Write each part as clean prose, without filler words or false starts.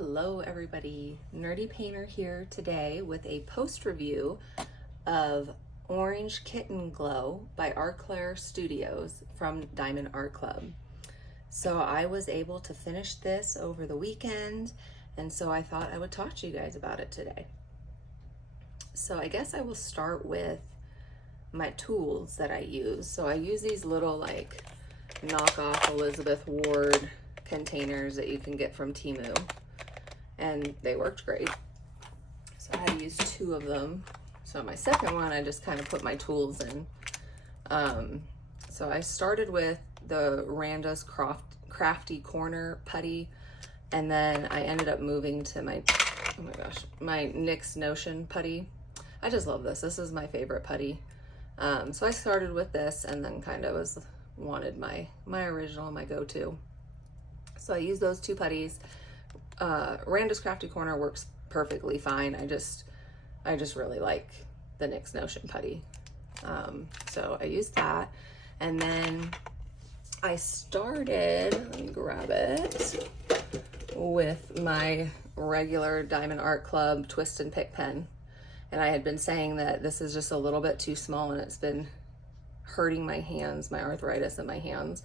Hello everybody, Nerdy Painter here today with a post review of Orange Kitten Glow by Art Claire Studios from Diamond Art Club. So I was able to finish this over the weekend, and so I thought I would talk to you guys about it today. So I guess I will start with my tools that I use. So I use these little like knockoff Elizabeth Ward containers that you can get from Temu, and they worked great. So I had to use 2 of them. So my second one, I just kind of put my tools in. So I started with the Randa's Crafty Corner putty, and then I ended up moving to my, oh my gosh, my NYX Notion putty. I just love this. This is my favorite putty. So I started with this and then kind of wanted my original, my go-to. So I use those 2 putties. Randa's Crafty Corner works perfectly fine. I just really like the NYX Notion putty. So I used that, and then I started, let me grab it, with my regular Diamond Art Club Twist and Pick pen. And I had been saying that this is just a little bit too small and it's been hurting my hands, my arthritis in my hands.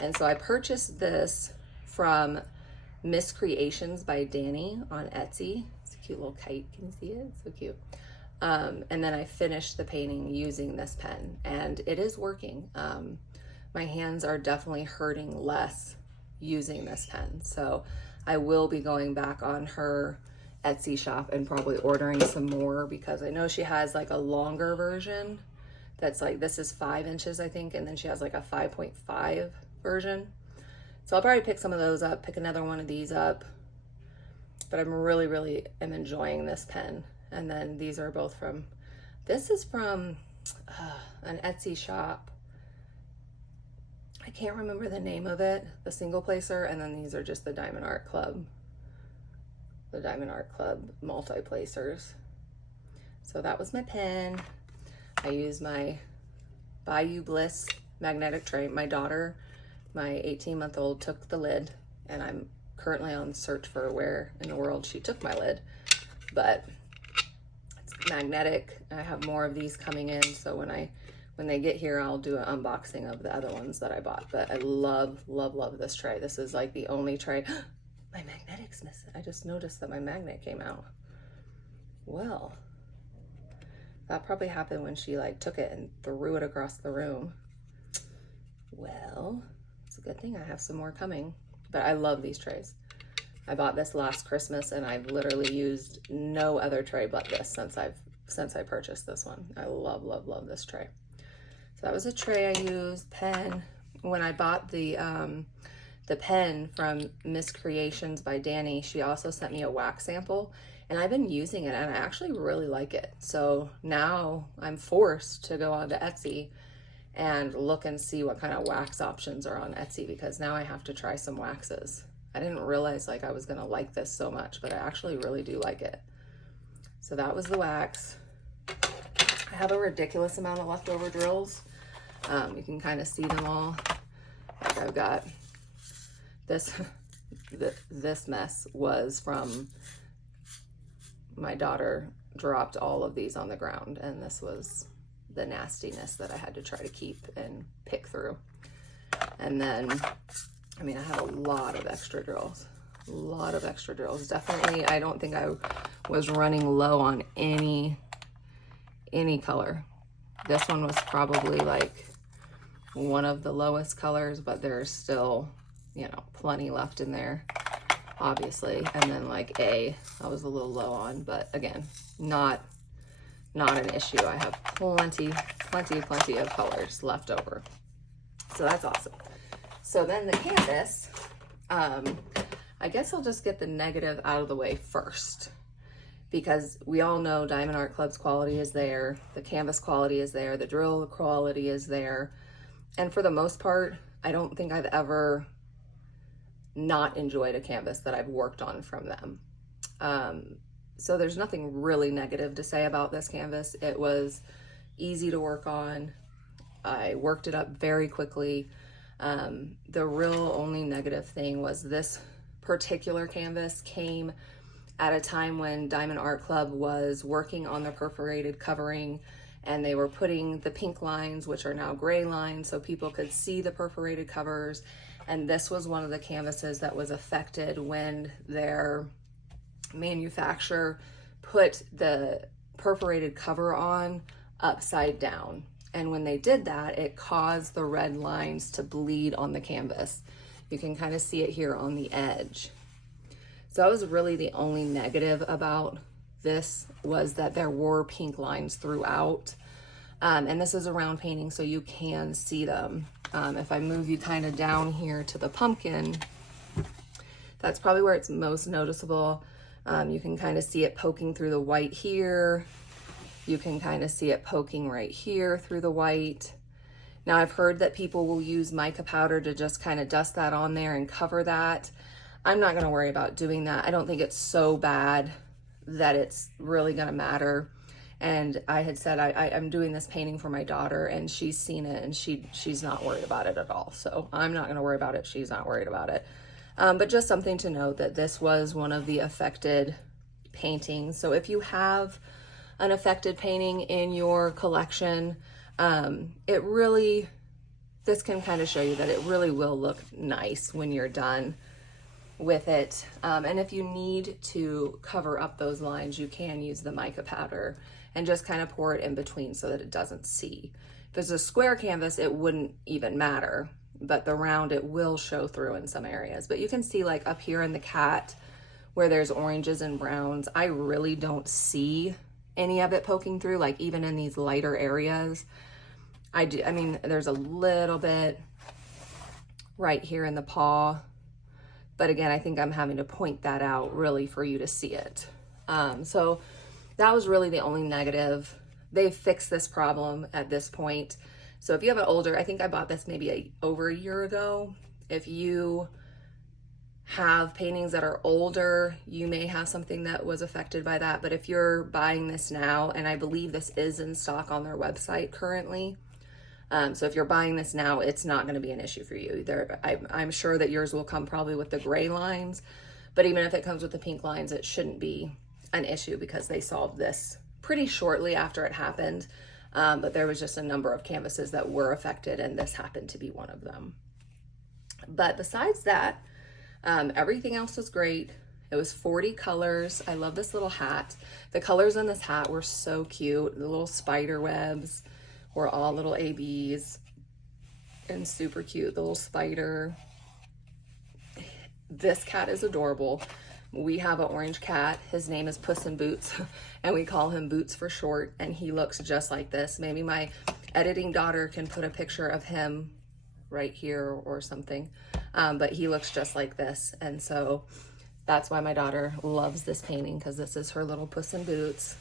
And so I purchased this from Miss Creations by Danny on Etsy. It's a cute little kite. Can you see it? It's so cute. And then I finished the painting using this pen, and it is working. My hands are definitely hurting less using this pen. So I will be going back on her Etsy shop and probably ordering some more, because I know she has like a longer version that's like, this is 5 inches, I think, and then she has like a 5.5 version. So I'll probably pick some of those up, pick another one of these up, but I'm really am enjoying this pen. And then these are both from, this is from an Etsy shop. I can't remember the name of it, the single placer, and then these are just the Diamond Art Club multi-placers. So that was my pen. I used my Bayou Bliss magnetic tray. My daughter, my 18-month-old, took the lid, and I'm currently on search for where in the world she took my lid, but it's magnetic. I have more of these coming in, so when they get here, I'll do an unboxing of the other ones that I bought. But I love this tray. This is like the only tray. My magnetic's missing. I just noticed that my magnet came out. Well, that probably happened when she like took it and threw it across the room. Well, it's a good thing I have some more coming. But I love these trays. I bought this last Christmas, and I've literally used no other tray but this since I purchased this one. I love this tray. So that was a tray I used. Pen. When I bought the pen from Miss Creations by Danny, she also sent me a wax sample, and I've been using it, and I actually really like it. So now I'm forced to go onto Etsy and look and see what kind of wax options are on Etsy, because now I have to try some waxes. I didn't realize like I was gonna like this so much, but I actually really do like it. So that was the wax. I have a ridiculous amount of leftover drills. You can kind of see them all. Like I've got this, this mess was from my daughter dropped all of these on the ground, and this was the nastiness that I had to try to keep and pick through. And then, I mean, I have a lot of extra drills. Definitely, I don't think I was running low on any color. This one was probably like one of the lowest colors, but there's still, you know, plenty left in there, obviously. And then like I was a little low on, but again, not an issue. I have plenty of colors left over. So that's awesome. So then the canvas, I guess I'll just get the negative out of the way first, because we all know Diamond Art Club's quality is there, the canvas quality is there, the drill quality is there. And for the most part, I don't think I've ever not enjoyed a canvas that I've worked on from them. So there's nothing really negative to say about this canvas. It was easy to work on. I worked it up very quickly. The real only negative thing was this particular canvas came at a time when Diamond Art Club was working on the perforated covering, and they were putting the pink lines, which are now gray lines, so people could see the perforated covers. And this was one of the canvases that was affected when their manufacturer put the perforated cover on upside down. And when they did that, it caused the red lines to bleed on the canvas. You can kind of see it here on the edge. So that was really the only negative about this, was that there were pink lines throughout. And this is a round painting, so you can see them. If I move you kind of down here to the pumpkin, that's probably where it's most noticeable. You can kind of see it poking through the white here. You can kind of see it poking right here through the white. Now, I've heard that people will use mica powder to just kind of dust that on there and cover that. I'm not gonna worry about doing that. I don't think it's so bad that it's really gonna matter. And I had said I'm doing this painting for my daughter, and she's seen it, and she's not worried about it at all. So I'm not gonna worry about it, she's not worried about it. But just something to note that this was one of the affected paintings. So if you have an affected painting in your collection, this can kind of show you that it really will look nice when you're done with it. And if you need to cover up those lines, you can use the mica powder and just kind of pour it in between so that it doesn't see. If it's a square canvas, it wouldn't even matter, but the round, it will show through in some areas. But you can see, like up here in the cat where there's oranges and browns, I really don't see any of it poking through, like even in these lighter areas. I mean, there's a little bit right here in the paw, but again, I think I'm having to point that out really for you to see it. So that was really the only negative. They've fixed this problem at this point. So if you have an older, I think I bought this maybe over a year ago. If you have paintings that are older, you may have something that was affected by that. But if you're buying this now, and I believe this is in stock on their website currently, so if you're buying this now, it's not going to be an issue for you. I'm sure that yours will come probably with the gray lines, but even if it comes with the pink lines, it shouldn't be an issue because they solved this pretty shortly after it happened. But there was just a number of canvases that were affected, and this happened to be one of them. But besides that, everything else was great. It was 40 colors. I love this little hat. The colors in this hat were so cute. The little spider webs were all little ABs and super cute. The little spider. This cat is adorable. We have an orange cat. His name is Puss in Boots, and we call him Boots for short, and he looks just like this. Maybe my editing daughter can put a picture of him right here or something, but he looks just like this. And so that's why my daughter loves this painting, because this is her little Puss in Boots.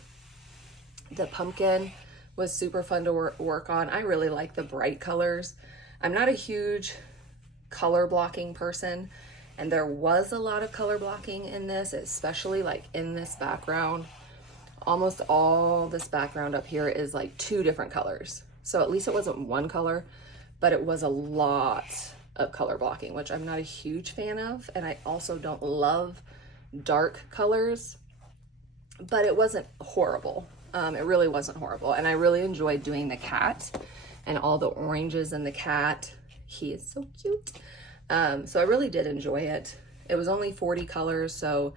The pumpkin was super fun to work on. I really like the bright colors. I'm not a huge color blocking person, and there was a lot of color blocking in this, especially like in this background. Almost all this background up here is like 2 different colors. So at least it wasn't one color, but it was a lot of color blocking, which I'm not a huge fan of. And I also don't love dark colors, but it wasn't horrible. It really wasn't horrible. And I really enjoyed doing the cat and all the oranges in the cat. He is so cute. So I really did enjoy it. It was only 40 colors, so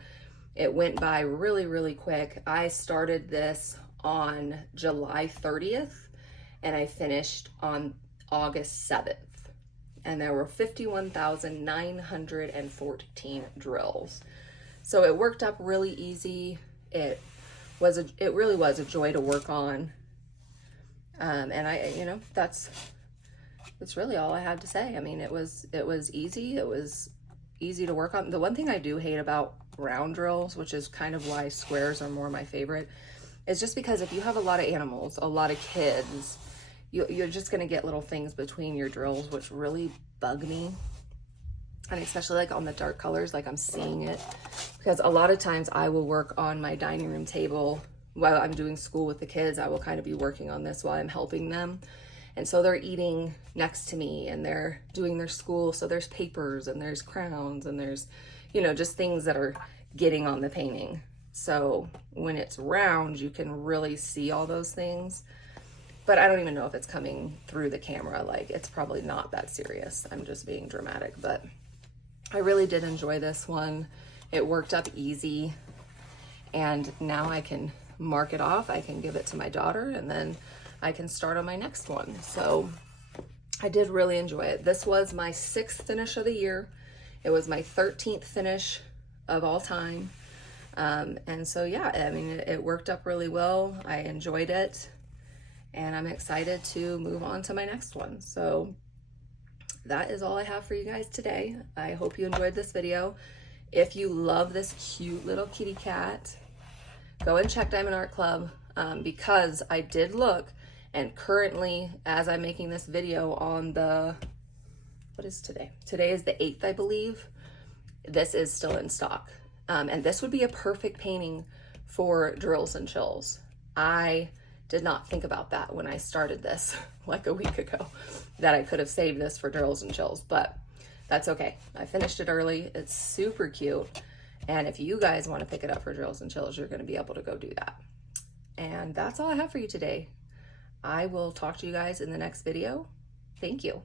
it went by really, really quick. I started this on July 30th, and I finished on August 7th. And there were 51,914 drills. So it worked up really easy. It really was a joy to work on. And that's really all I had to say. I mean, it was easy. It was easy to work on. The one thing I do hate about round drills, which is kind of why squares are more my favorite, is just because if you have a lot of animals, a lot of kids, you're just going to get little things between your drills, which really bug me. And especially like on the dark colors, like I'm seeing it, because a lot of times I will work on my dining room table while I'm doing school with the kids. I will kind of be working on this while I'm helping them. And so they're eating next to me and they're doing their school. So there's papers and there's crowns and there's, you know, just things that are getting on the painting. So when it's round, you can really see all those things. But I don't even know if it's coming through the camera. Like, it's probably not that serious. I'm just being dramatic, but I really did enjoy this one. It worked up easy, and now I can mark it off. I can give it to my daughter, and then I can start on my next one. So I did really enjoy it. This was my 6th finish of the year. It was my 13th finish of all time. And so, yeah, I mean, it worked up really well. I enjoyed it, and I'm excited to move on to my next one. So that is all I have for you guys today. I hope you enjoyed this video. If you love this cute little kitty cat, go and check Diamond Art Club, because I did look, and currently, as I'm making this video on the, what is today? Today is the 8th, I believe. This is still in stock. And this would be a perfect painting for Drills and Chills. I did not think about that when I started this like a week ago, that I could have saved this for Drills and Chills, but that's okay. I finished it early. It's super cute. And if you guys want to pick it up for Drills and Chills, you're going to be able to go do that. And that's all I have for you today. I will talk to you guys in the next video. Thank you.